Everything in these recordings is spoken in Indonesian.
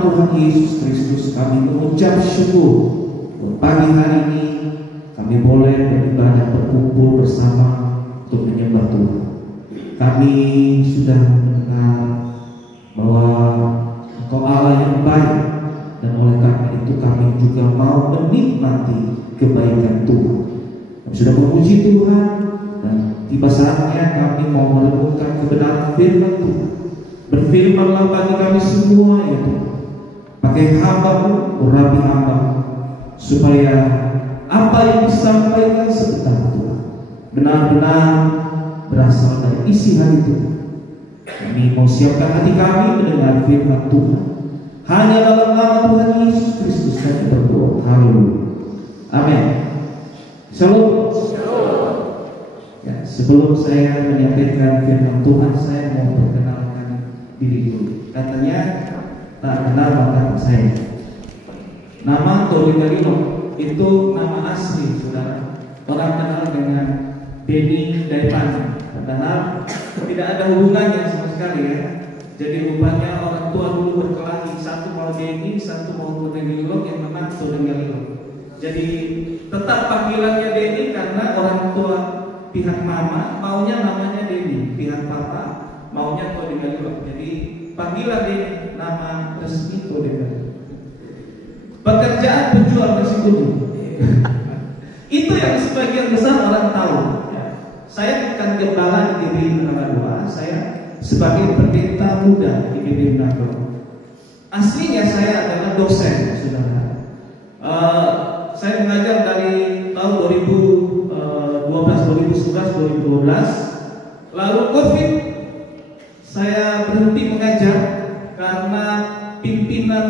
nama Tuhan Yesus Kristus kami mengucap syukur pagi hari ini kami boleh beribadah berkumpul bersama untuk menyembah Tuhan. Kami sudah mengenal bahwa Engkau Allah yang baik, dan oleh karena itu kami juga mau menikmati kebaikan Tuhan. Kami sudah memuji Tuhan, dan tiba saatnya kami mau merenungkan kebenaran firman Tuhan. Berfirmanlah bagi kami semua ya Tuhan, pakai hamba-Mu, urapi hamba, supaya apa yang disampaikan sebentar Tuhan benar-benar berasal dari isi hati Tuhan. Kami mau siapkan hati kami mendengar firman Tuhan. Hanya dalam nama Tuhan Yesus Kristus kami berdoa. Haleluya. Amin. Shalom. Ya, sebelum saya menyampaikan firman Tuhan, saya mau perkenalkan diri dulu. Katanya tak kenal maka saya. Nama Tony Galino itu nama asli, saudara. Orang kenal dengan Denny Daipan. Padahal tidak ada hubungannya sama sekali ya. Jadi rupanya orang tua dulu berkelahi, satu mau Denny, satu mau Tony Galino, yang memang Tony Galino. Jadi tetap panggilannya Denny karena orang tua pihak mama maunya namanya Denny, pihak papa maunya Tony Galino. Jadi panggilan Denny, nama resmi Tony Galino. Pekerjaan penjual nasi kuning. Itu yang sebagian besar orang tahu. Saya bukan gembala di GBI Manado 2, saya sebagai pendeta muda di GBI Manado. Aslinya saya adalah dosen, saudara. Saya mengajar dari tahun 2012, 2012. Lalu COVID, saya berhenti mengajar karena pimpinan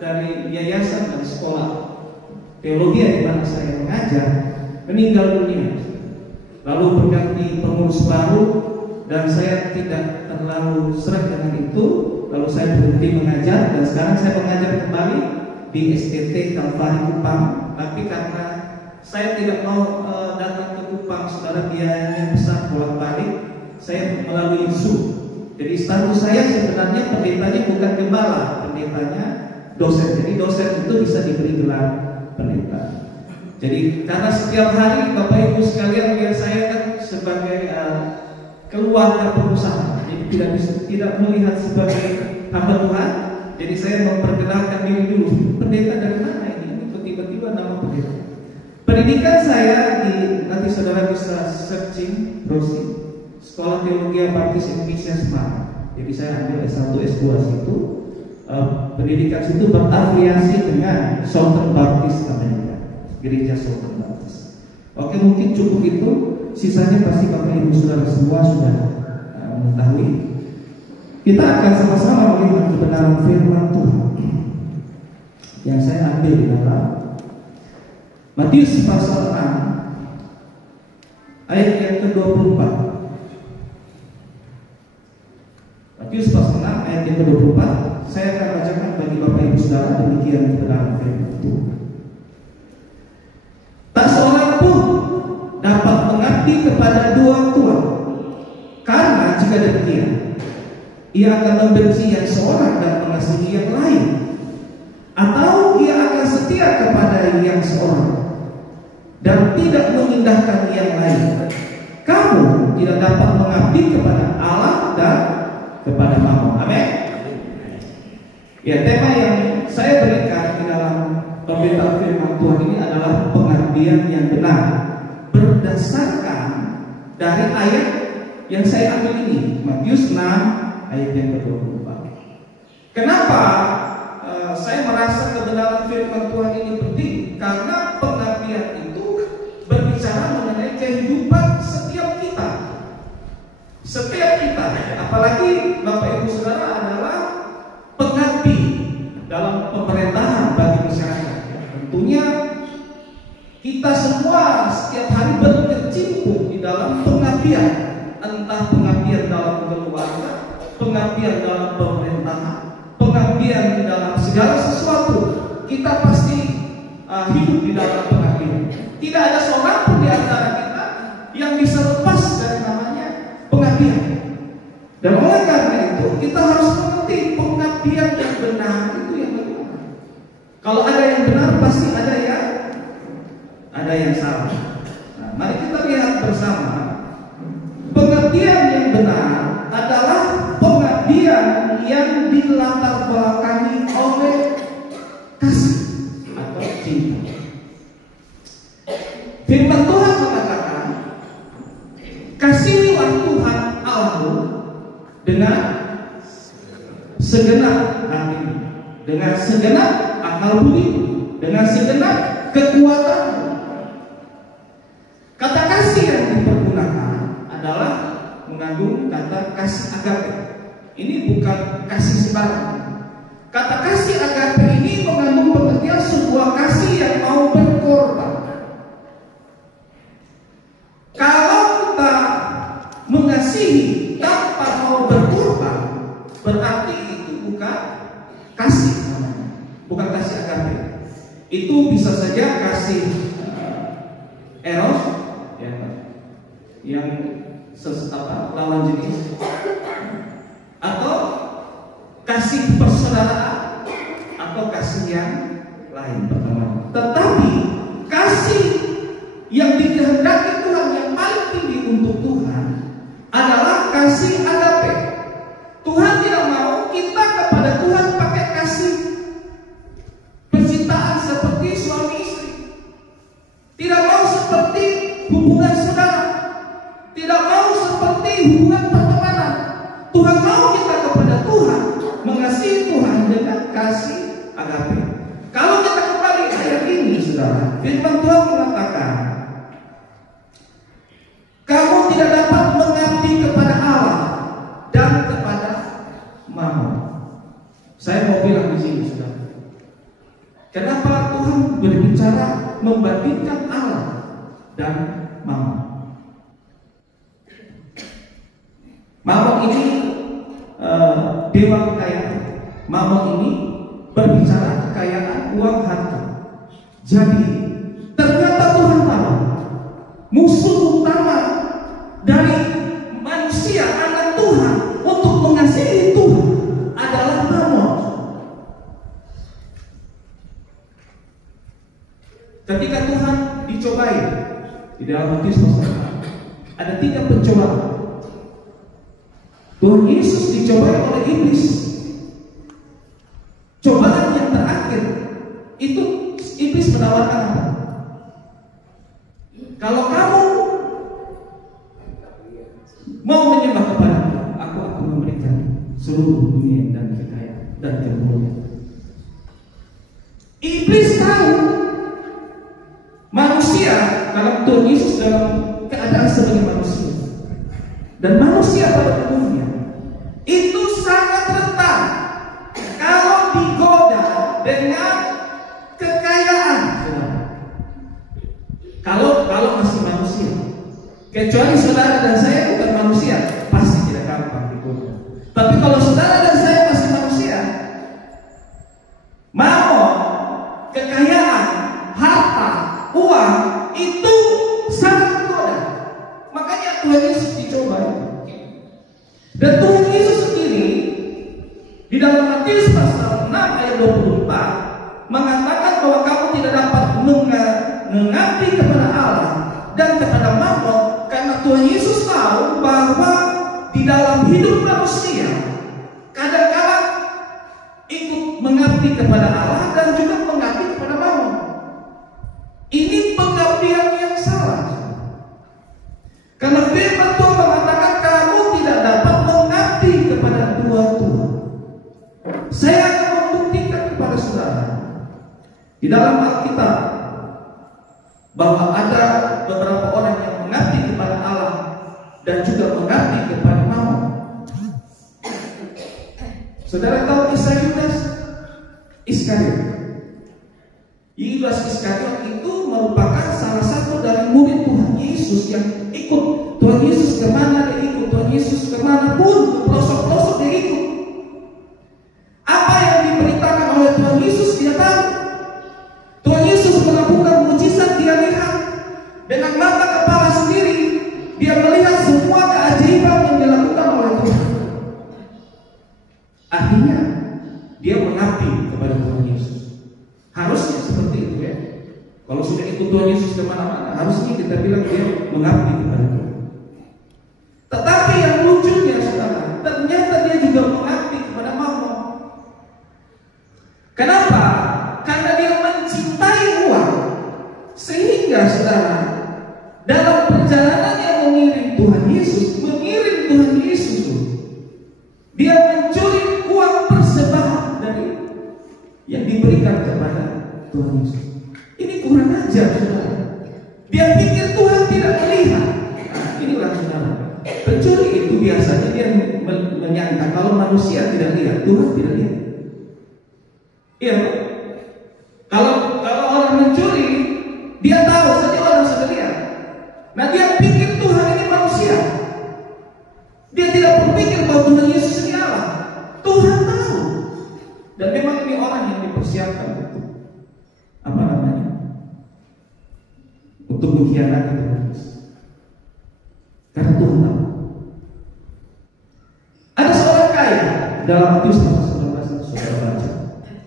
dari yayasan dan sekolah teologi di mana saya mengajar meninggal dunia. Lalu berganti pengurus baru dan saya tidak terlalu seret dengan itu. Lalu saya berhenti mengajar dan sekarang saya mengajar kembali di STT Kalvari Kupang. Tapi karena saya tidak mau datang ke Kupang, saudara, biayanya besar bolak-balik, saya melalui Zoom. Jadi status saya sebenarnya pendetanya bukan gembala, pendetanya dosen. Jadi dosen itu bisa diberi gelar pendeta. Jadi karena setiap hari Bapak Ibu sekalian lihat saya kan sebagai keluarga pengusaha, jadi tidak melihat sebagai hamba Tuhan. Jadi saya memperkenalkan diri dulu. Pendeta dari mana ini? Tiba-tiba nama pendeta. Pendidikan saya nanti saudara bisa searching, browsing, Sekolah Teologi Baptis Indonesia Semarang. Jadi saya ambil S1 S2 situ. Pendidikan situ berafiliasi dengan Southern Baptist Amerika, Gereja Southern Baptist. Oke, mungkin cukup itu. Sisanya pasti Bapak Ibu Saudara semua sudah mengetahui. Kita akan sama-sama melihat kebenaran firman Tuhan yang saya ambil di dalam Matius pasal 6 ayat yang ke-24. Matius pasal 6 ayat yang ke-24. Saya akan bacakan bagi Bapak Ibu Saudara demikian kebenaran firman Tuhan. Tak seorang pun dapat mengabdi kepada dua tuan, karena jika demikian ia akan membenci yang seorang dan mengasihi yang lain, atau ia akan setia kepada yang seorang dan tidak mengindahkan yang lain. Kamu tidak dapat mengabdi kepada Allah dan kepada Mammon. Amin. Ya, tema yang saya berikan di dalam pemberitaan firman Tuhan ini adalah pengabdian yang benar, berdasarkan dari ayat yang saya ambil ini, Matius 6 ayat yang ke-24. Kenapa saya merasa kebenaran firman Tuhan ini penting? Karena pengabdian itu berbicara mengenai kehidupan setiap kita. Setiap kita, apalagi Bapak Ibu Saudara adalah pengabdi dalam pemerintahan bagi masyarakat. Tentunya kita semua setiap hari berkecimpung di dalam pengabdian, entah pengabdian dalam keluarga, pengabdian dalam pemerintahan, pengabdian di dalam segala sesuatu. Kita pasti hidup di dalam pengabdian. Tidak ada seorang pun di antara kita yang bisa lepas dari namanya pengabdian. Dan oleh karena itu kita harus mengerti pengabdian yang benar itu yang Kalau ada yang benar, pasti ada yang salah. Nah, mari kita lihat bersama. Pengertian yang benar adalah pengertian yang dilatar belakangi oleh kasih atau cinta. Firman Tuhan mengatakan, kasihilah Tuhan Allahmu dengan segenap hatimu, dengan segenap akal budi, dengan segenap kekuatan. Kata kasih yang dipergunakan adalah mengandung kata kasih agape. Ini bukan kasih sembarangan. Kata kasih agape ini mengandung pengertian sebuah kasih yang mau berkorban. Kalau kita mengasihi tanpa mau berkorban, berarti itu bukan kasih namanya, bukan kasih agape. Itu bisa saja kasih eros, ya, yang lawan jenis, atau kasih persaudaraan, atau kasih yang lain pertemanan. Tetapi kasih yang dikehendaki Tuhan yang paling tinggi untuk Tuhan adalah kasih agape. Tuhan tidak mau kita kepada Tuhan pakai kasih percintaan seperti suami istri, tidak mau seperti hubungan saudara, tidak mau seperti hubungan pertemanan. Tuhan mau kita kepada Tuhan mengasihi Tuhan dengan kasih agape. Kalau kita kembali ayat ini, saudara, firman Tuhan mengatakan, kamu tidak dapat mengabdi kepada Allah dan kepada mammon. Saya mau bilang di sini, saudara, kenapa Tuhan berbicara membandingkan Allah dan mammon? Mammon ini dewa kekayaan. Mammon ini berbicara kekayaan, uang, harta. Jadi ternyata Tuhan tahu musuh utama dari manusia, anak Tuhan, untuk mengasihi Tuhan adalah mammon. Ketika Tuhan dicobai di dalam Matius ada 3 pencobaan. Tuhan Yesus dicobai oleh iblis. Cobaan yang terakhir itu iblis menawarkan apa? Kalau kamu mau menyembah kepada aku akan memberikan seluruh dunia dan kekayaan dan kemuliaan. Iblis tahu manusia, kalau Tuhan Yesus dalam keadaan sebagai manusia dan manusia pada umumnya itu sangat rentan kalau digoda dengan kekayaan. Kalau masih manusia, kecuali saudara dan saya bukan manusia, pasti tidak gampang digoda. Tapi kalau saudara dan saya masih manusia, mau kekayaan, harta, uang itu sangat menggoda. Makanya Tuhan Yesus dicoba. Dan Tuhan Yesus sendiri di dalam Matius pasal 6 ayat 24 mengatakan bahwa kamu tidak dapat mengabdi kepada Allah dan kepada mammon, karena Tuhan Yesus tahu bahwa di dalam hidup manusia kadang-kadang ikut mengabdi kepada Allah dan juga mengabdi kepada mammon. Ini pengabdian yang salah. Karena firman Tuhan mengatakan kamu tidak dapat mengabdi kepada dua Tuhan. Saya akan membuktikan kepada saudara di dalam Alkitab bahwa ada beberapa orang yang mengabdi kepada Allah dan juga mengabdi kepada mammon. Saudara tahu kisah Yudas Iskariot? Yudas Iskariot itu merupakan salah satu dari murid Tuhan Yesus yang ikut Tuhan Yesus kemana dia ikut, Tuhan Yesus kemana pun, ke pelosok-pelosok dia ikut. Apa yang diberitakan oleh Tuhan Yesus dia tahu. Tuhan Yesus melakukan mujizat dia lihat dengan mata kepala sendiri. Dia melihat semua keajaiban yang dilakukan oleh Tuhan. Akhirnya dia mengabdi kepada Tuhan Yesus. ikut Tuhan Yesus kemana-mana. Harusnya kita bilang dia mengabdi kepada Tuhan. Tetapi yang lucunya saudara, ternyata dia juga mengabdi kepada Mammon. Kenapa? Karena dia mencintai uang, sehingga saudara dalam perjalanannya mengiring Tuhan Yesus, dia mencuri uang persembahan dari yang diberikan kepada Tuhan Yesus. Ini kurang ajar, saudara. Dia pikir Tuhan tidak melihat. Nah, inilah saudara. Pencuri itu biasanya dia menyangka kalau manusia tidak lihat, Tuhan tidak lihat. Iya. Kalau orang mencuri, dia tahu saja orang sudah lihat. Nah, dia pikir Tuhan ini manusia. Dia tidak berpikir bahwa Tuhan Yesus ini Allah. Tuhan tahu. Dan memang ini orang yang dipersiapkan untuk untuk mengkhianati Tuhan Yesus. Karena Tuhan tahu. Ada seorang kaya dalam Matius pasal 19, saudara baca.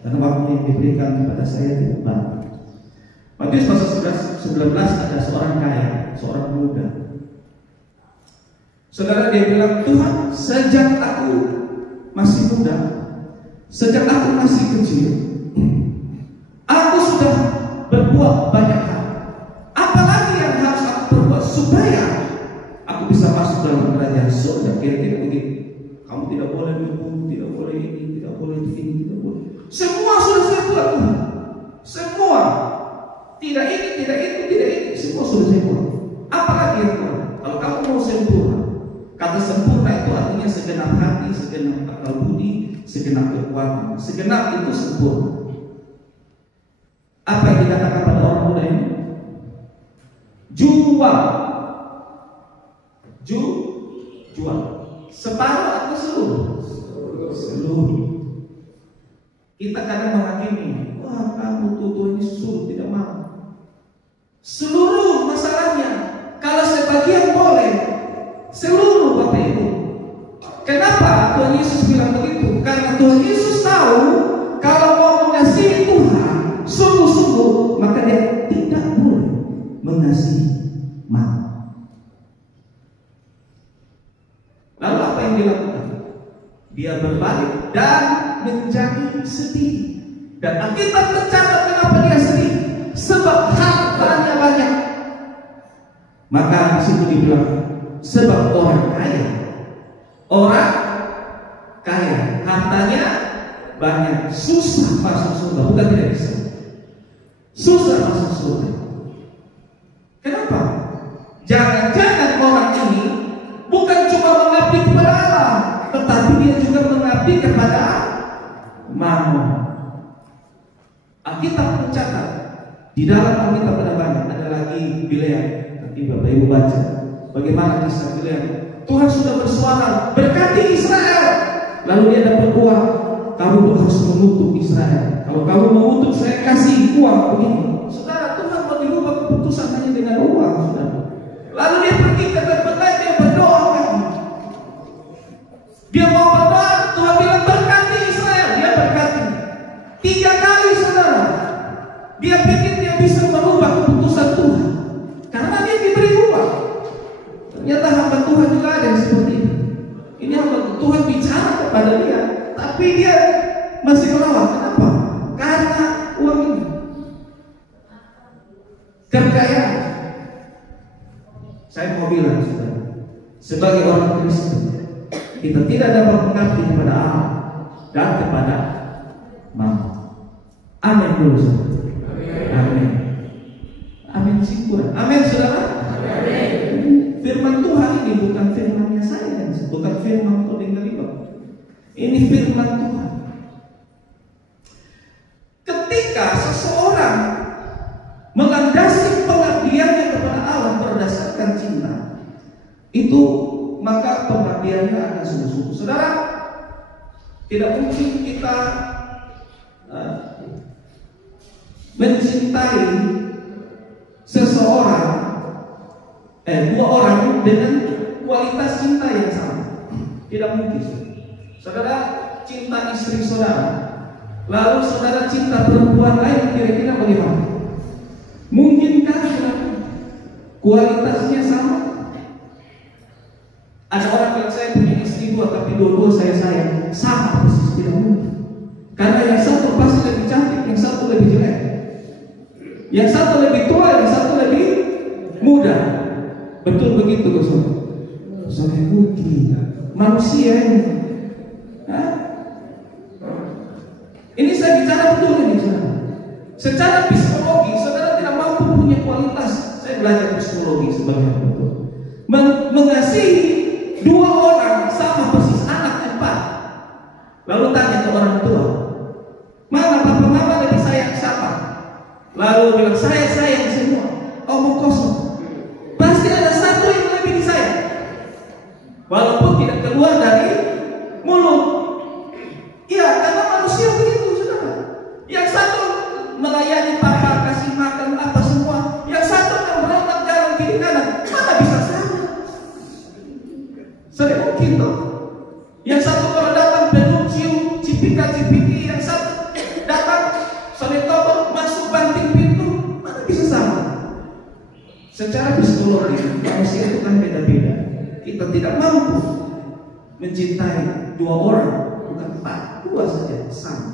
Karena waktu yang diberikan kepada saya tidak banyak. Matius pasal 19 ada seorang kaya, seorang muda. Saudara, dia bilang, Tuhan, sejak aku masih muda, sejak aku masih kecil, aku sudah berbuat banyak hal. Apalagi yang harus aku perbuat supaya aku bisa masuk dalam kerajaan surga? Kira-kira begitu. Kamu tidak boleh membunuh, tidak boleh ini, tidak boleh ini, tidak boleh. Semua sudah saya buat, Tuhan. Semua. Tidak ini, tidak itu, tidak ini. Semua sudah saya buat. Apalagi yang Tuhan? Kalau kamu mau sempurna, kata sempurna itu artinya segenap hati, segenap akal budi, segenap kekuatan. Segenap itu sempurna. Apa yang dikatakan pada orang muda ini? Jual. Separuh atau seluruh? Seluruh. Kita kadang menghakimi, wah kamu Tuhan Yesus tidak mau. Seluruh masalahnya. Kalau sebagian boleh, seluruh Bapak Ibu. Kenapa Tuhan Yesus bilang begitu? Karena Tuhan Yesus tahu kalau mau mengasihi Tuhan sungguh-sungguh, maka dia tidak boleh mengasihi malu. Lalu apa yang dilakukan? Dia berbalik dan menjadi sedih. Dan Alkitab mencatat kenapa dia sedih? Sebab hartanya banyak. Maka di situ dibilang, sebab orang kaya, hartanya banyak, susah masuk surga. Bukan tidak bisa, susah masuk surga. Kenapa? Jangan-jangan orang ini bukan cuma mengabdi kepada Allah, tetapi dia juga mengabdi kepada Mammon. Alkitab mencatat, di dalam Alkitab ada banyak. Ada lagi Bileam. Nanti Bapak Ibu baca bagaimana kisah Bileam. Tuhan sudah bersuara, berkati Israel. Lalu dia dapat uang. Kamu harus mengutuk Israel. Kalau kamu mengutuk, saya kasih uang begini. Saudara, Tuhan mau dirubah keputusan hanya dengan uang, saudara. Lalu dia pergi ke tempat lain, dia berdoa lagi. Dia mau berdoa, Tuhan bilang berkati Israel. Dia berkati 3 kali, saudara. Dia pikir dia bisa merubah keputusan Tuhan karena dia diberi uang. Ternyata hamba Tuhan juga ada yang seperti ini. Ini hamba Tuhan bicara kepada dia, tapi dia masih melawan. Kenapa? Karena uang ini, kekayaan. Saya mau bilang, saudara, sebagai orang Kristen, kita tidak dapat mengabdi kepada Allah dan kepada Mammon. Amin dulu, saudara. Amin. Amin syukur. Amin, saudara. Amin. Firman Tuhan ini bukan firmannya saya, bukan firman Tuhan yang kelima. Ini firman Tuhan. Ketika seseorang melandasi pengabdiannya kepada Allah berdasarkan cinta, itu maka pengabdiannya akan sungguh-sungguh. Saudara, tidak mungkin kita mencintai seseorang, dua orang dengan kualitas cinta yang sama. Tidak mungkin. Saudara cinta istri saudara, lalu saudara cinta perempuan lain, kira-kira bagaimana? Mungkinkah kualitasnya sama? Ada orang bilang saya punya istri dua, tapi dua-dua saya sayang. Sama persis, tidak mungkin. Karena yang satu pasti lebih cantik, yang satu lebih jelek. Yang satu lebih tua, yang satu lebih muda. Betul begitu, saudara? Saudara, mungkin manusia ini. Ini saya bicara betul ini, saudara. Secara psikologi, saudara tidak mampu punya kualitas. Saya belajar psikologi sebagai betul. Mengasihi dua orang sama persis, anak 4. Lalu tanya ke orang tua, mana papa mama lebih sayang siapa? Lalu bilang saya sayang semua. Omong kosong. Pasti ada satu yang lebih disayang, walaupun tidak keluar dari mulut. Iya, karena manusia begitu, saudara. Yang satu melayani papa, kasih makan apa semua. Yang satu yang berontak jalan kiri kanan. Mana bisa sama? Sering mungkin toh. Yang satu kalau datang penuh cium, cipika-cipiki. Yang satu datang sore tobok masuk banting pintu. Mana bisa sama? Secara psikologi manusia itu kan beda-beda. Kita tidak mampu mencintai dua orang, bukan 4, 2 saja sama.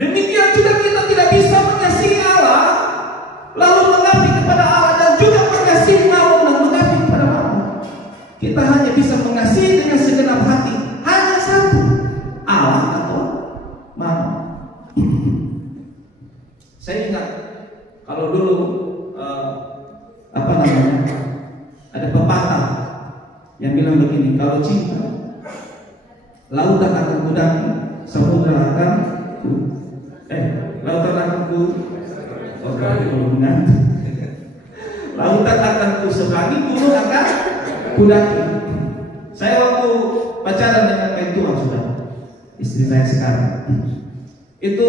Demikian juga kita tidak bisa mengasihi Allah lalu mengabdi kepada Allah dan juga mengasihi Mammon dan mengabdi kepada Mammon. Kita hanya bisa mengasihi dengan segenap hati, hanya satu, Allah atau Mammon. Saya ingat kalau dulu ada pepatah yang bilang begini, kalau cinta lautan akan kudaki, samudra akan lautan akan lautan akan kuseberangi, gunung akan kudaki. Saya waktu pacaran dengan mentua, sudah istri saya sekarang, itu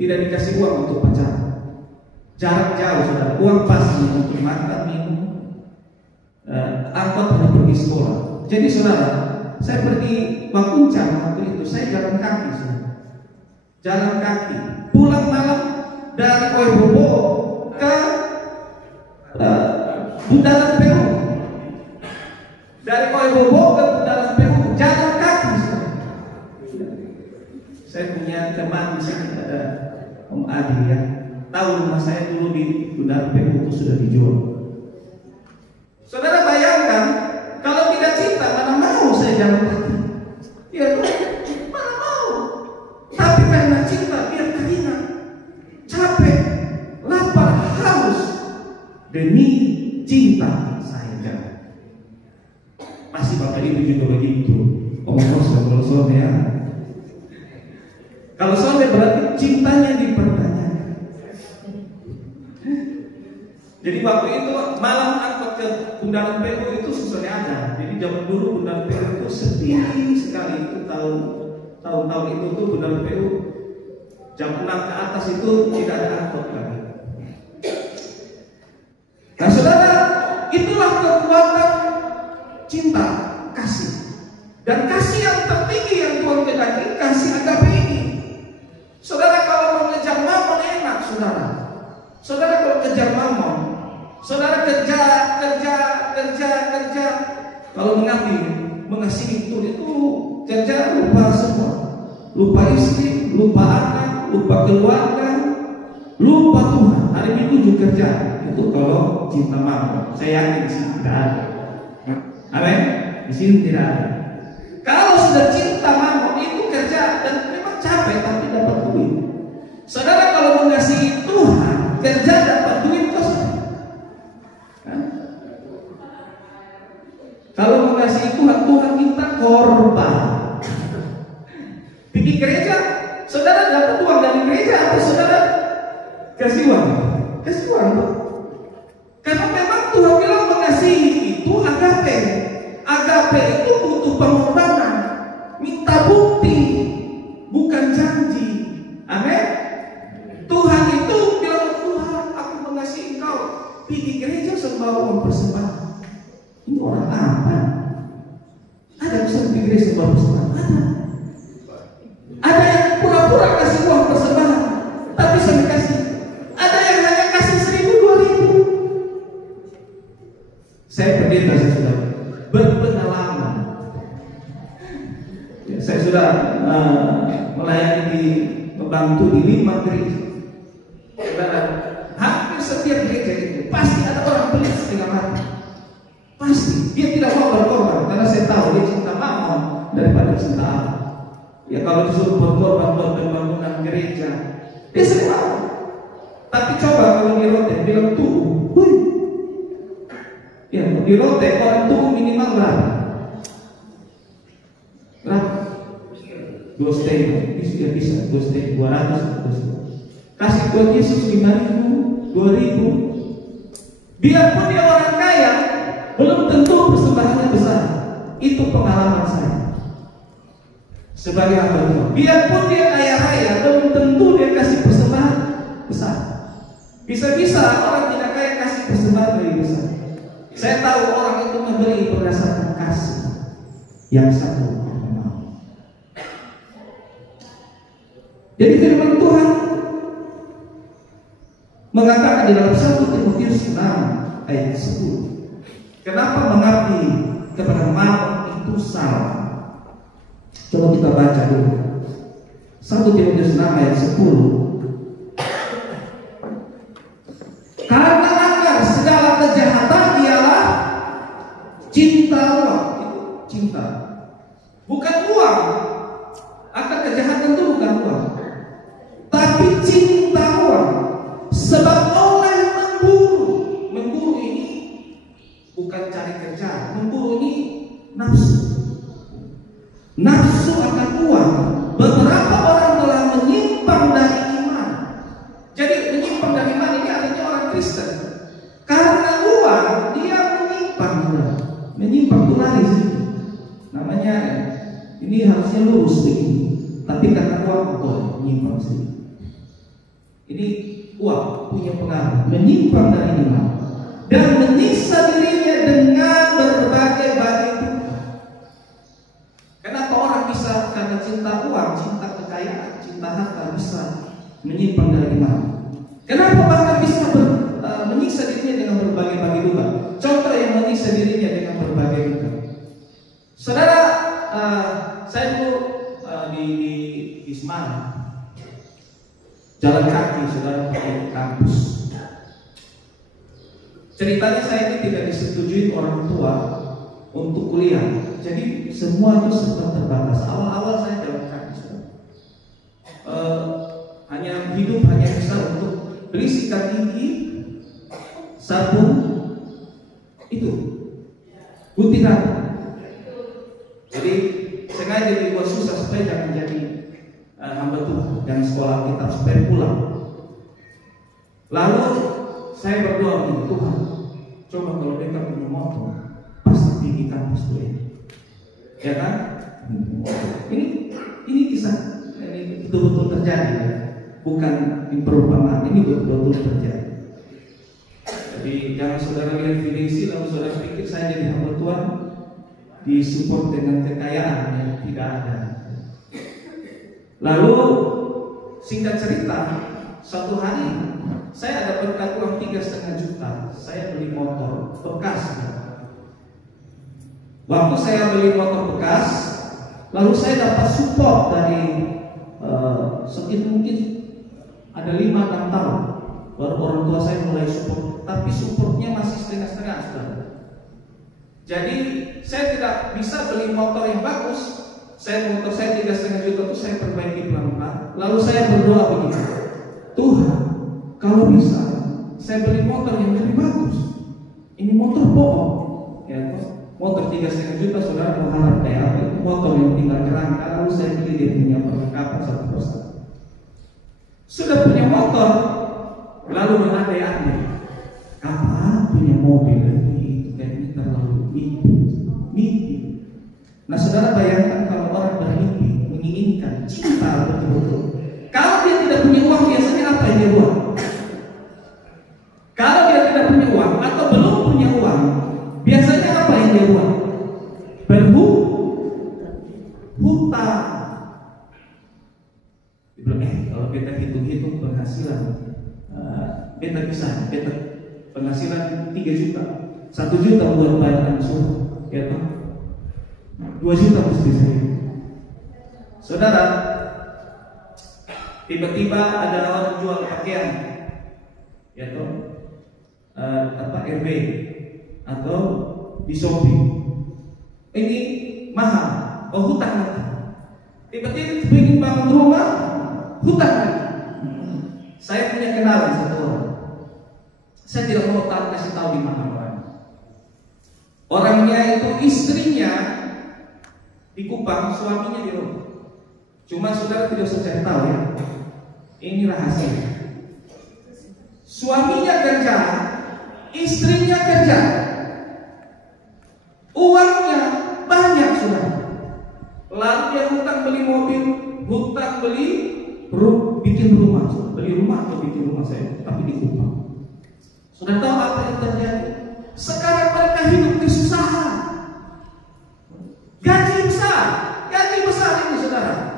tidak dikasih uang untuk pacaran, jarak jauh, sudah uang pas untuk makan minum, angkot hanya pergi sekolah. Jadi saudara, saya pergi Wakuncang waktu itu, saya jalan kaki, saudara. Jalan kaki, pulang malam dari Oibobo ke Bundaran Peru. Dari Oibobo ke Bundaran Peru, jalan kaki, saudara. Saya punya teman di sini, ada Om Adi ya. Tahu rumah saya dulu di Bundaran Peru itu sudah dijual. Saudara bayangkan, kalau tidak cinta, mana mau saya jalan kaki? Ya, mana mau? Tapi karena cinta, biar keringat, capek, lapar, haus, demi cinta saya jalan. Pasti Bapak Ibu juga begitu. Omong kosong kalau suami ya. Kalau suami berarti cintanya dipertanyakan. Jadi waktu itu malam angkot ke Bundaran Peru itu susahnya ada. Jadi zaman dulu Bundaran Peru itu sepi sekali. Itu tahun-tahun itu tuh Bundaran Peru jam 6 ke atas itu tidak ada angkot lagi. Nah saudara, itulah kekuatan cinta, kasih. Dan kasih yang tertinggi yang Tuhan kehendaki, kasih agape ini. Saudara kalau mengejar Mammon enak, saudara. Saudara kalau kejar Mammon, saudara kerja. Kalau mengasihi itu kerja lupa semua, lupa istri, lupa anak, lupa keluarga, lupa Tuhan. Hari Minggu juga kerja. Itu kalau cinta Mammon. Saya yakin di sini tidak ada. Amin. Di sini tidak ada. Kalau sudah cinta Mammon itu kerja dan memang capek tapi dapat duit. Saudara kalau mengasihi Tuhan, kerja dapat duit kosong. Kalau mengasihi Tuhan, Tuhan minta korban. Pergi gereja, saudara dapat uang dari gereja atau saudara kasih uang? Kasih uang. Karena memang Tuhan bilang mengasihi itu agape. Agape itu butuh pengorbanan, minta bukti, bukan janji. Amin. Tuhan itu bilang, Tuhan aku mengasihi engkau, pergi gereja membawa uang persembahan. Ini orang apa? Ada bisa pergi gereja membawa persembahan? Ada yang pura-pura kasih uang persembahan, tapi saya kasih. Ada melayani di membantu di 5 gereja. Saudara, hampir setiap gereja itu pasti ada orang pelit setengah mati. Pasti dia tidak mau berkorban karena saya tahu dia cinta mammon daripada cinta Allah. Ya kalau disuruh berkorban buat pembangunan gereja, dia sering mau. Tapi coba kalau di Rote bilang tuh, ya di Rote orang tuh minimal berapa? Berapa? 2,5 bisa 2,5 200. Kasih Tuhan Yesus 5.000 2.000. Biarpun dia orang kaya, belum tentu persembahannya besar. Itu pengalaman saya sebagai hamba Tuhan. Biarpun dia kaya raya, belum tentu dia kasih persembahan besar. Bisa-bisa orang tidak kaya kasih persembahan lebih besar. Saya tahu orang itu memberi berdasarkan kasih yang satu mau. Jadi firman Tuhan mengatakan di dalam 1 Timotius 6 ayat 10. Kenapa mengabdi kepada mammon itu salah? Coba kita baca dulu 1 Timotius 6 ayat 10. Karena akar segala kejahatan ialah cinta uang. Itu cinta, bukan uang. Akar kejahatan itu bukan uang, tapi cinta uang. Sebab oleh memburu ini bukan cari kerja. Memburu ini nafsu akan uang. Beberapa orang telah menyimpang dari iman. Jadi menyimpang dari iman ini artinya orang Kristen. Karena uang dia menyimpang tuh lari sih. Namanya ini harusnya lurus begini, tapi karena uang menyimpang sih. Ini uang punya pengaruh menyimpang dari iman dan menyiksa dirinya dengan berbagai duka. Kenapa orang bisa karena cinta uang, cinta kekayaan, cinta harta bisa menyimpang dari iman? Kenapa bahkan bisa menyiksa dirinya dengan berbagai duka? Contoh yang menyiksa dirinya dengan berbagai duka. Saudara, saya dulu di Semarang. Jalan kaki saudara ke kampus. Ceritanya saya ini tidak disetujui orang tua untuk kuliah. Jadi semua itu serba terbatas. Awal-awal saya jalan kaki saudara. Hanya bisa untuk beli sikat gigi, sabun, itu putih rambut. Jadi sengaja dibuat susah supaya jangan jadi hamba Tuhan dan sekolah kita supaya pulang. Lalu saya berdoa nih, Tuhan, coba kalau mereka punya motor pasti tinggi kampus gue, ya kan? Ini kisah, ini betul-betul terjadi, ya? Bukan perumpamaan, ini betul-betul terjadi. Jadi jangan saudara lihat finisi lalu saudara pikir saya jadi hamba Tuhan disupport dengan kekayaan yang tidak ada. Lalu singkat cerita, suatu hari saya dapatkan uang 3,5 juta. Saya beli motor bekas. Waktu saya beli motor bekas, lalu saya dapat support dari sekitar mungkin ada 5-6 tahun. Baru orang tua saya mulai support, tapi supportnya masih setengah-setengah. Jadi saya tidak bisa beli motor yang bagus. Motor saya 3,5 juta itu saya perbaiki pelan-pelan. Lalu saya berdoa begini, Tuhan, kalau bisa saya beli motor yang lebih bagus. Ini motor bohong, ya, motor 3,5 juta saudara berharap kayak apa? Itu motor yang tinggal kerangka. Lalu saya beli dia punya perlengkapan satu persatu. Sudah punya motor, lalu berandai-andai, apa punya mobil ini kayaknya terlalu mimpi. Nah saudara bayangkan kalau orang bermimpi, menginginkan, cinta betul-betul. Kalau dia tidak punya uang, biasanya apa yang dia buat? Kalau dia tidak punya uang atau belum punya uang, biasanya apa yang dia buat? Berhutang. Kalau kita hitung-hitung penghasilan, kita bisa, penghasilan 3 juta, 1 juta buat bayar angsuran, ya toh? 2 juta mesti saya. Saudara, tiba-tiba ada orang jual pakaian, yaitu RB atau di Shopee. Ini mahal, hutang lagi. Tiba-tiba ingin bangun rumah, hutang lagi. Saya punya kenalan satu orang. Saya tidak mau kasih tahu di mana orang. Orangnya itu istrinya di Kupang, suaminya di Lombok. Cuma saudara tidak usah cari tahu ya. Ini rahasia. Suaminya kerja, istrinya kerja. Uangnya banyak saudara. Lalu dia hutang beli mobil, hutang beli bikin rumah, beli rumah atau bikin rumah saya, tapi di Kupang. Sudah tahu apa yang terjadi? Sekarang mereka hidup kesusahan. Gaji besar ini saudara.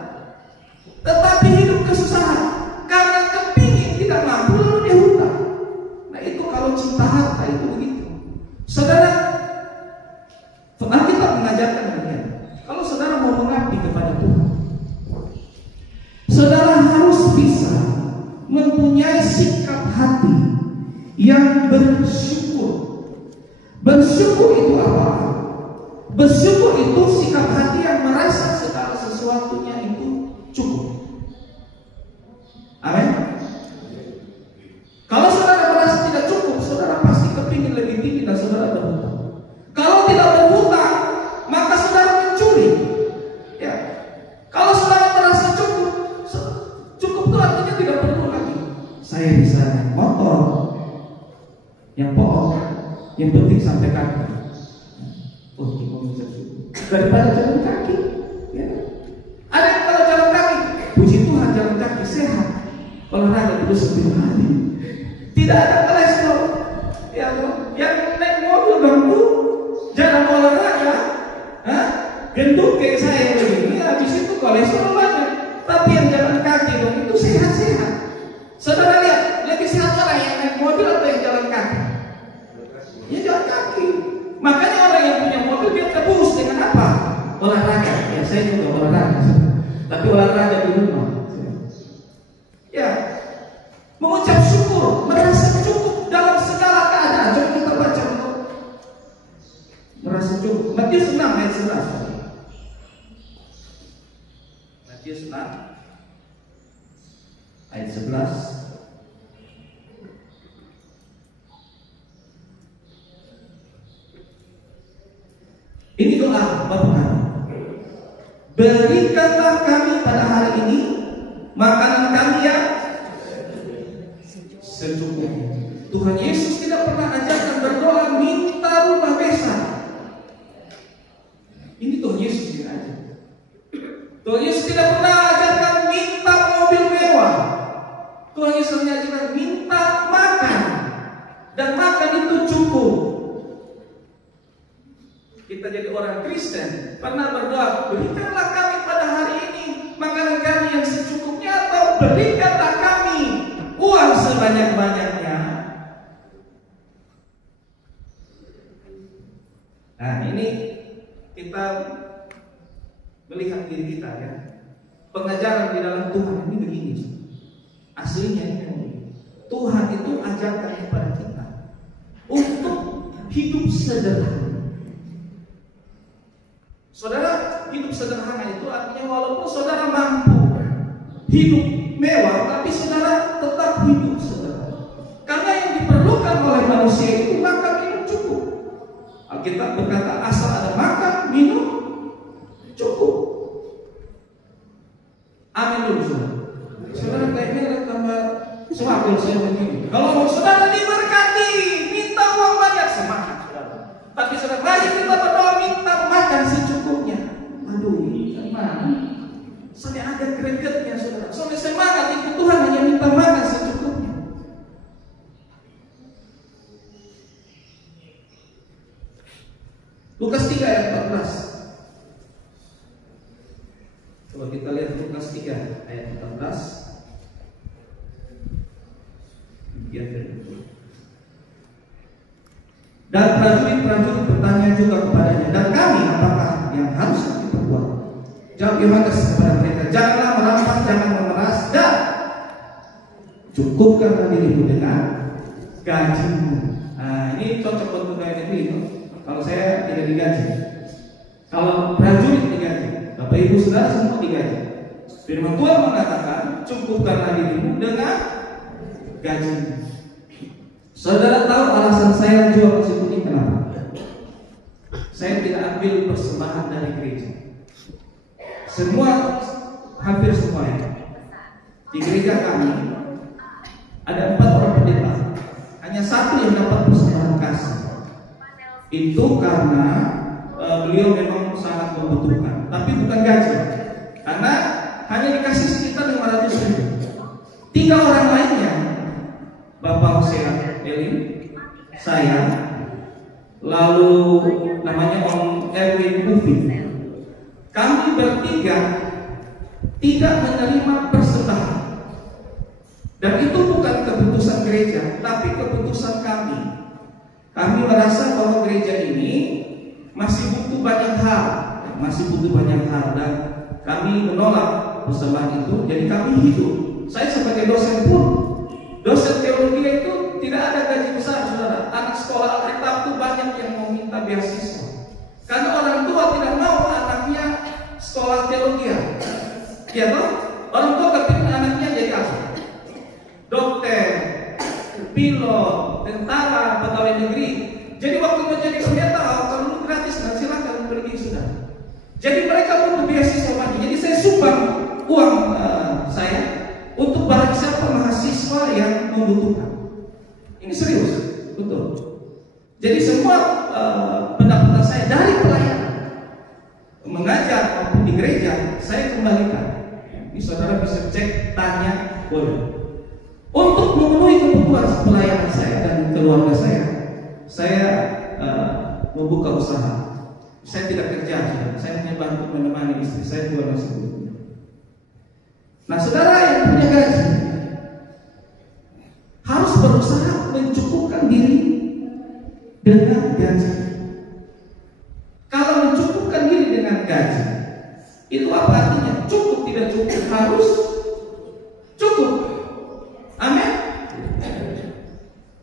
Tetapi hidup kesusahan karena kepingin tidak mampu lalu dia hutang. Nah itu kalau cinta harta itu begitu. Saudara, kita mengajarkan demikian. Kalau saudara mau mengabdi kepada Tuhan, saudara harus bisa mempunyai sikap hati yang bersyukur. Bersyukur itu apa? Bersyukur itu sikap hati yang merasa segala sesuatunya itu cukup. Amin. Kalau saudara merasa tidak cukup, saudara pasti kepingin lebih tinggi dan saudara berhutang. Kalau tidak berhutang, maka saudara mencuri. Ya. Kalau saudara merasa cukup itu artinya tidak perlu lagi. Saya bisa naik motor, yang pokok, yang penting sampai kaki. Oh, kita bisa cukup. Daripada jalan kaki. Ya. Ada yang kalau jalan kaki, puji Tuhan jalan kaki sehat. Olahraga terus setiap hari. Tidak ada kolesterol. Ya, yang naik mobil bangku, jarang olahraga, gendut kayak saya begini, habis itu kolesterol banyak. Tapi yang jalan kaki dong itu sehat-sehat. Saudara lihat, lebih sehat orang yang naik mobil atau yang jalan kaki? Ya jalan kaki. Makanya orang yang punya mobil dia tebus dengan apa? Olahraga. Ya saya juga olahraga. Tapi olahraga di rumah. Ya, mengucap syukur, merasa cukup dalam segala keadaan. Coba kita baca untuk merasa cukup. Matius 6 ayat 11. Matius 6 ayat 11. Ini doa Bapak kami. Berikanlah kami pada hari ini makanan kami yang secukupnya. Tuhan Yesus tidak pernah ajarkan berdoa minta rumah besar. Ini Tuhan Yesus yang ajar. Tuhan Yesus tidak pernah ajarkan minta mobil mewah. Tuhan Yesus mengajarkan minta makan, dan makan itu cukup. Kita jadi orang Kristen pernah berdoa, berikanlah kami pada hari ini makanan kami yang secukupnya, atau berikanlah kami uang sebanyak-banyaknya. Nah ini kita melihat diri kita ya. Pengajaran di dalam Tuhan ini begini. Aslinya ini Tuhan itu ajarkan kepada kita untuk hidup sederhana. Saudara, hidup sederhana itu artinya walaupun saudara mampu hidup mewah, tapi saudara tetap hidup sederhana. Karena yang diperlukan oleh manusia itu makan minum cukup. Alkitab berkata asal ada makan minum cukup. Amin dulu saudara. Saudara kayaknya tambah semangat kalau saya begini. Kalau saudara diberkati, minta uang banyak, semangat saudara. Tapi saudara banyak kita berdoa minta makan secukupnya. Aduh, gimana? Saya ada gregetnya saudara. Soalnya semangat ikut Tuhan hanya minta makan secukupnya. Lukas 3 ayat 14. Coba kita lihat Lukas 3 ayat 14. Dan prajurit-prajurit bertanya juga kepadanya, dan kami apakah yang harus kita perbuat Jawab Yohanes kepada mereka, janganlah merampas, jangan memeras, dan cukupkanlah dirimu dengan gajimu. Nah, ini cocok buat pegawai negeri itu. Kalau saya tidak digaji, kalau prajurit digaji, Bapak Ibu Saudara semua digaji. Firman Tuhan mengatakan, cukupkanlah dirimu dengan gajimu. Saudara tahu alasan saya jual nasi kuning kenapa? Saya tidak ambil persembahan dari gereja. Hampir semuanya di gereja kami ada 4 orang pendeta, hanya 1 yang dapat persembahan kasih. Itu karena beliau memang sangat membutuhkan, tapi bukan gaji, karena hanya dikasih sekitar 500.000. 3 orang lainnya, Bapak Hosea Eli, saya, lalu namanya Om Erwin Ufi, kami bertiga tidak menerima persembahan. Dan itu bukan keputusan gereja, tapi keputusan kami. Kami merasa bahwa gereja ini masih butuh banyak hal, dan kami menolak persembahan itu. Jadi kami hidup. Saya sebagai dosen pun, dosen teologi itu tidak ada gaji besar, saudara. Anak sekolah Alkitab itu banyak yang mau minta beasiswa, karena orang tua tidak mau anaknya sekolah teologi. Ya toh? Orang tua kepingin anaknya jadi apa? Dokter, pilot, tentara, pegawai negeri. Jadi waktu menjadi pendeta, kalau gratis, dan silakan pergi sudah. Jadi mereka butuh beasiswa lagi. Jadi saya sumbang uang saya untuk barang siapa mahasiswa yang membutuhkan. Ini serius, betul. Jadi semua pendapatan saya dari pelayanan, mengajar maupun di gereja, saya kembalikan. Ini saudara bisa cek, tanya, boleh. Untuk memenuhi kebutuhan pelayanan saya dan keluarga saya membuka usaha. Saya tidak kerja, saya hanya bantu menemani istri saya jual nasi kuning. Nah, saudara yang punya gaji harus berusaha mencukupkan diri dengan gaji. Kalau mencukupkan diri dengan gaji, itu apa artinya? Cukup tidak cukup, harus cukup. Amin.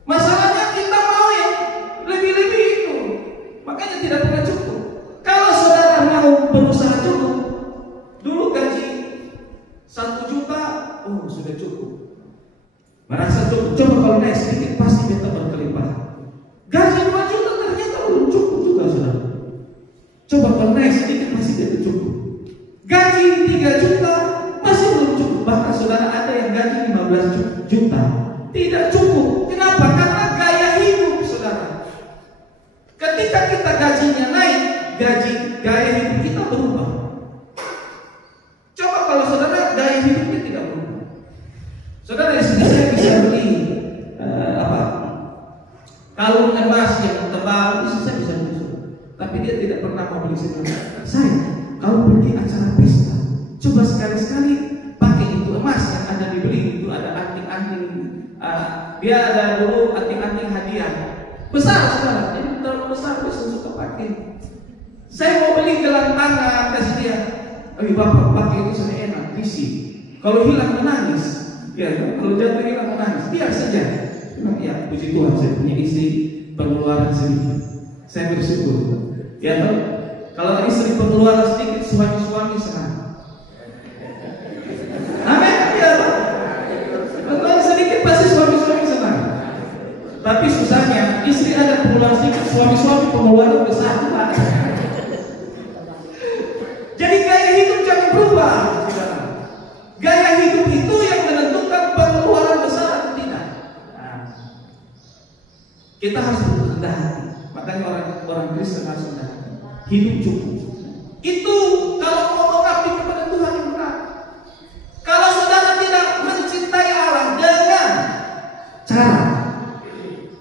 Masalahnya kita mau yang lebih-lebih itu, makanya tidak pernah cukup. Kalau saudara mau berusaha cukup, dulu gaji 1 juta, oh sudah cukup, merasa cukup. Coba kalau naik sedikit pasti kita berkelimpahan. Gaji 2 juta ternyata belum cukup juga, saudara. Coba kalau naik sedikit pasti kita cukup. Gaji 3 juta masih belum cukup. Bahkan saudara ada yang gaji 15 juta tidak cukup. Kenapa? Karena gaya hidup saudara. Ketika kita gajinya naik, gaya hidup kita berubah. Coba kalau saudara gaya hidupnya tidak berubah. Saudara, di sini saya bisa beli kalung emas yang tebal, itu saya bisa beli. Tapi dia tidak pernah mau beli sebenarnya. Saya kalau pergi acara pesta, coba sekali-sekali pakai itu emas yang ada dibeli. Itu ada anting-anting, dia ada dulu anting-anting hadiah besar, saudara. Jadi terlalu besar, saya suka pakai. Saya mau beli gelang tangan, kasih dia. Bapak pakai itu saya enak, isi. Kalau hilang menangis, ya kalau jatuh hilang menangis, biar saja. Ya puji Tuhan, saya punya istri pengeluaran sedikit, saya bersyukur. Ya kalau istri pengeluaran sedikit, suami senang. Amin. Ya, pengeluaran sedikit pasti suami senang. Tapi susahnya, istri ada pengeluaran sedikit, suami pengeluaran besar. Jadi gaya hidup jangan berubah. Gaya hidup itu yang menentukan pengeluaran besar atau tidak. Kita harus rendah hati. Makanya orang Kristen harus rendah hati. Hidup cukup. Itu kalau mau mengabdi kepada Tuhan yang benar. Kalau saudara tidak mencintai Allah dengan cara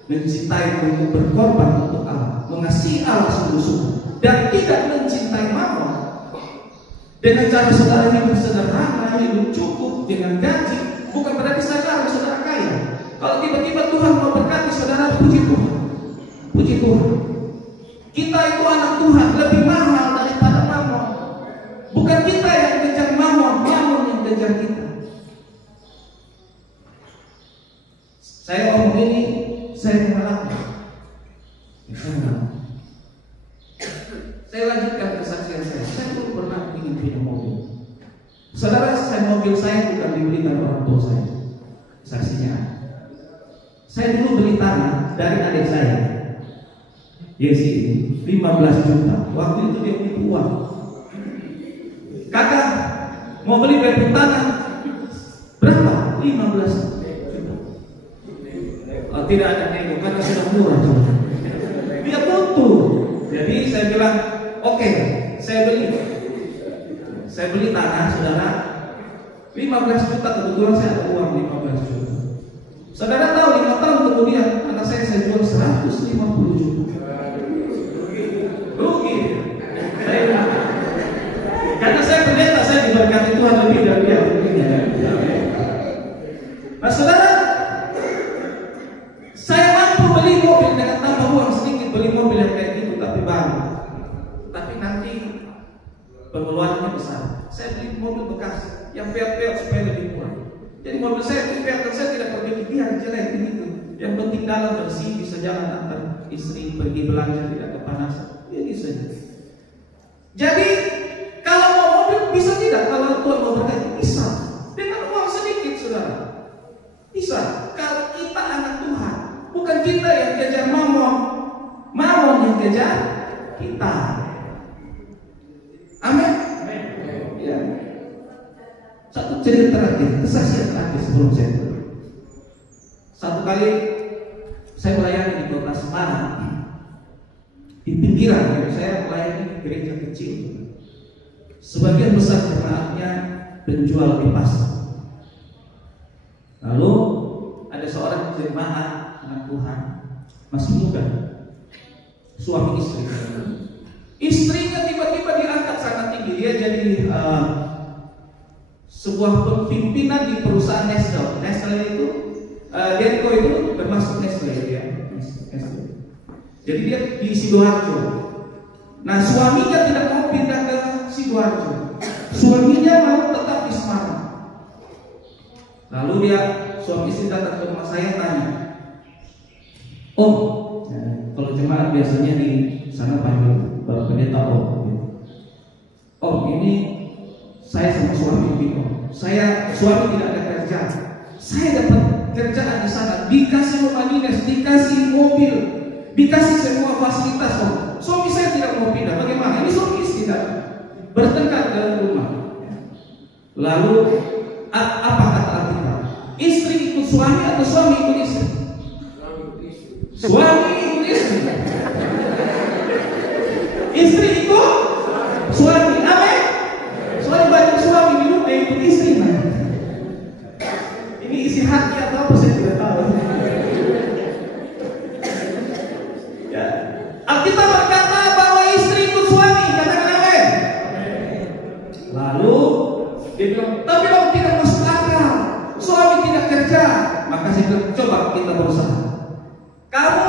mencintai untuk berkorban untuk Allah, mengasihi Allah sungguh-sungguh, dan tidak mencintai mammon, dengan cara saudara hidup sederhana, hidup cukup dengan gaji, bukan berarti saudara kaya. Kalau tiba-tiba Tuhan mau berkati saudara, puji Tuhan. Puji Tuhan. Kita itu anak Tuhan, lebih mahal daripada mammon. Bukan kita mengejar kita. Saya ngomong ini, saya mengalami. Saya lanjutkan kesaksian saya. Saya dulu pernah ingin punya mobil. Saudara, mobil saya bukan dibelikan orang tua saya. Saksinya, saya dulu beli tanah dari adik saya, Yesi, 15 juta. Waktu itu dia punya uang. Kakak mau beli batu tanah berapa? 15 juta. Oh, tidak ada nego karena sudah murah. Dia butuh. Jadi saya bilang, oke, saya beli tanah, saudara, 15 juta. Kebetulan saya ada uang 15 juta. Saudara tahu 5 tahun kemudian anak saya jual 150 juta. Rugi. Karena saya pendeta, saya diberkati Tuhan lebih dari dia. Nah, saudara, saya mampu beli mobil dengan tambah uang sedikit, beli mobil yang kayak gitu tapi baru. Tapi nanti pengeluarannya besar. Saya beli mobil bekas yang peot-peot supaya lebih murah. Jadi mobil saya itu peot, saya tidak perbaiki, biar jelek begitu. Yang penting dalam bersih, bisa jalan antar istri pergi belanja, tidak kepanasan. Ya bisa. Jadi kalau mau mobil bisa tidak? Kalau Tuhan mau berkati, bisa. Dengan uang sedikit, saudara. Bisa. Kalau kita anak Tuhan, bukan kita yang kejar mamon, mamon yang kejar kita. Amin. Ya. Satu cerita terakhir, kesaksian terakhir sebelum saya tutup. Satu kali saya melayani di kota Semarang, di pinggiran, saya melayani di gereja kecil. Sebagian besar jemaatnya penjual di pasar. Lalu ada seorang jemaat anak Tuhan, masih muda, suami istri. Istrinya tiba-tiba diangkat sangat tinggi. Dia jadi sebuah pimpinan di perusahaan Nestle. Nestle itu Denko itu termasuk Nestle ya. Nestle. Jadi dia di Sidoarjo. Nah, suaminya tidak mau pindah ke Sidoarjo. Suaminya mau tetap di Semarang. Lalu suami istri datang ke rumah saya tanya, "Om, kalau jemaat biasanya di sana panggil Bapak Pendeta Om. Om, ini saya sama suami bingung. Suami tidak ada kerja. Saya dapat kerjaan di sana, dikasih rumah dinas, dikasih mobil, dikasih semua fasilitas. Om, suami saya tidak mau pindah. Bagaimana? Ini suami istri tidak bertengkar dalam rumah. Lalu apa kata Alkitab? Istri ikut suami atau suami ikut istri? Suami ikut istri. Istri ikut suami. Amin. Soalnya banyak suami di rumah ikut istri. Ini isi hati atau apa saya tidak tahu. Ya. Alkitab berkata bahwa istri ikut suami. Katakan amin. Lalu dia bilang, tapi om tidak masuk akal. Suami tidak kerja. Maka saya bilang, coba kita berusaha. Kamu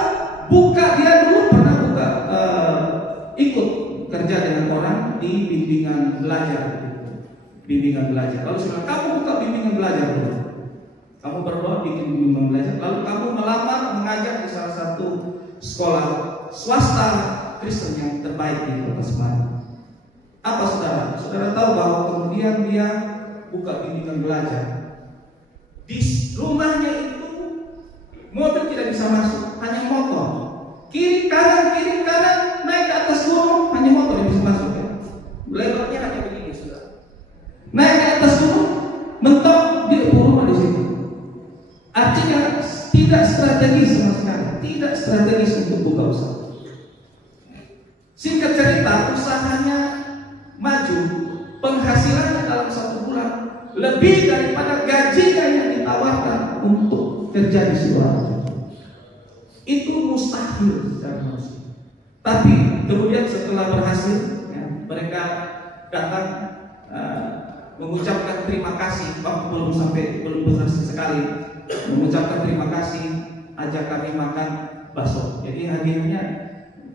buka, dia dulu pernah buka ikut kerja dengan orang di bimbingan belajar. Bimbingan belajar. Lalu saya bilang, kamu buka bimbingan belajar dulu. Kamu berdoa bikin bimbingan belajar. Lalu kamu melamar mengajar di salah satu sekolah swasta Kristen yang terbaik di Kota Semarang. Apa saudara? Saudara tahu bahwa kemudian dia buka bimbingan belajar. Di rumahnya itu mobil tidak bisa masuk, hanya motor. Kiri kanan, naik ke atas gunung, hanya motor yang bisa masuk. Ya. Lebarnya hanya begini, saudara. Naik ke atas gunung, mentok di rumah di situ. Artinya tidak strategis sama sekali, tidak strategis untuk buka usaha. Singkat cerita, usahanya maju, penghasilannya dalam 1 bulan lebih daripada gajinya yang ditawarkan untuk kerja di Sidoarjo. Itu mustahil secara manusia. Tapi kemudian setelah berhasil, ya, mereka datang mengucapkan terima kasih. Belum berhasil sekali, mengucapkan terima kasih, ajak kami makan bakso. Jadi hadiahnya,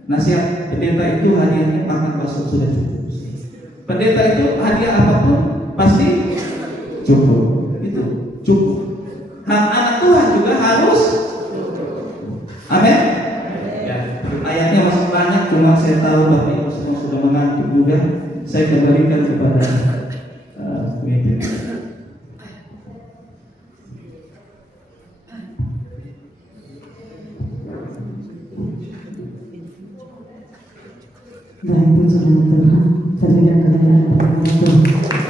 nasihat pendeta itu hadiahnya makan bakso sudah cukup. Pendeta itu hadiah apapun pasti cukup. Itu Cukup. hak anak Tuhan juga harus. Amin. Ya, ayatnya masih banyak, cuma saya tahu Bapak Ibu semua sudah mengantuk juga. Saya kembalikan kepada meeting. Baik, puji Tuhan, terhadap keadaan